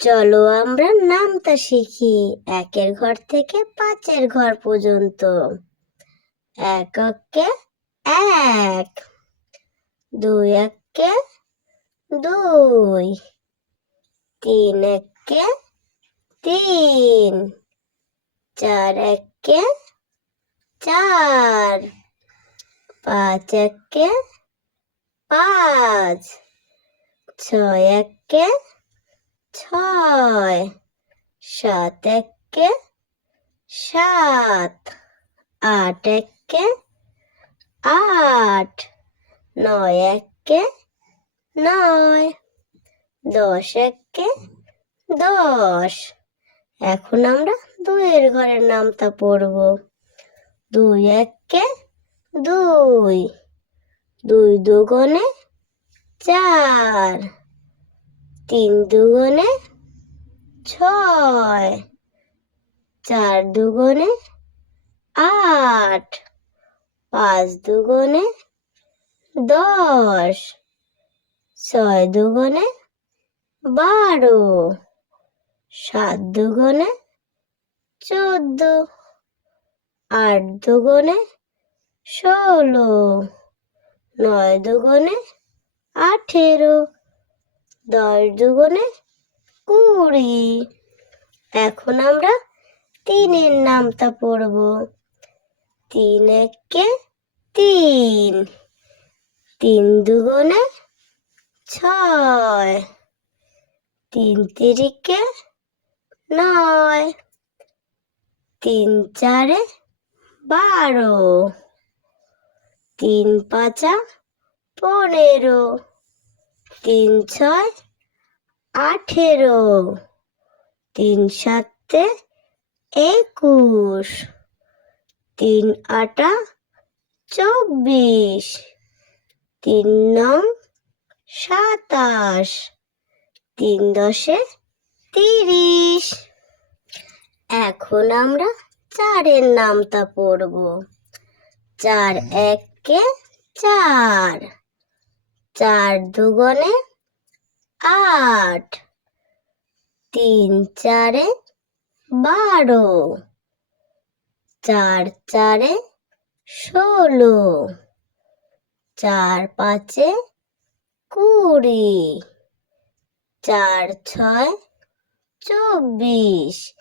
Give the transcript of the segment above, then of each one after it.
চলো আমরা নামতা শিখি। একের ঘর থেকে পাঁচের ঘর পর্যন্ত। এক একে এক দুই একে দুই তিন একে তিন চার একে চার পাঁচ একে পাঁচ ছয় একে ছয়, সাত একে সাত, আট একে আট, নয় একে নয়, দশ একে দশ। এখন আমরা দুইয়ের ঘরের নামটা পড়ব। দুই একে দুই দুই দুগুণে চার। তিন দুগুণে ছয়, চার দুগুণে আট, পাঁচ দুগুণে দশ, ছয় দুগুণে বারো, সাত দুগুণে চোদ্দ, আট দুগুণে ষোলো, নয় দুগুণে আঠেরো দশ দুগুণে কুড়ি। এখন আমরা তিনের নামটা পড়ব। তিন একে তিন। তিন দুগুণে ছয়। তিন তিরিকে নয়। তিন চারে বারো। তিন পাঁচা পনেরো। তিন ছয়, আঠেরো। তিন সাতে, একুশ। তিন আটা, চব্বিশ। তিন নং, সাতাশ। তিন দশে, তিরিশ। এখন আমরা চারের নামটা পড়ব। চার একে চার। চার দুগুণে আট। তিন চারে বারো। চার চারে ষোলো। চার পাঁচে কুড়ি। চার ছয় চব্বিশ।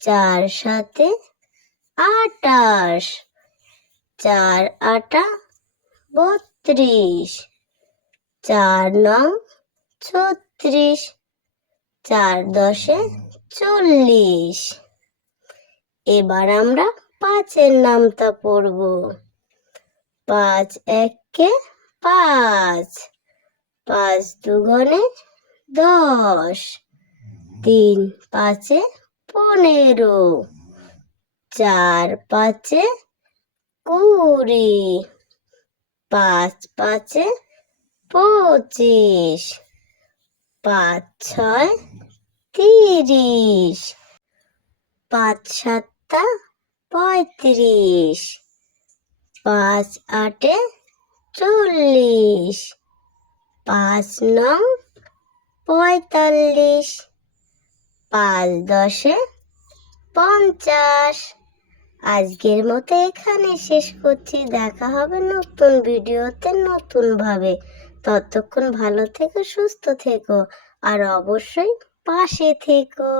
চার সাতে আটাশ। চার আটা বত্রিশ। চার নং ছত্রিশ, চার দশে চল্লিশ। এবার আমরা পাঁচের নামটা পড়ব। পাঁচ একে পাঁচ পাঁচ দুগুণে দশ, তিন পাঁচে পনেরো, চার পাঁচে কুড়ি, পাঁচ পাঁচে পঁচিশ, পাঁচ, ছয়, তিরিশ, পাঁচ, সাতটা, পঁয়ত্রিশ, পাঁচ, আটে, চল্লিশ, পাঁচ, নং, পঁয়তাল্লিশ, পাঁচ, দশে, পঞ্চাশ। আজকের মতো এখানে শেষ করছি। দেখা হবে নতুন ভিডিওতে নতুনভাবে। ততক্ষণ ভালো থেকো সুস্থ থেকো আর অবশ্যই পাশে থেকো।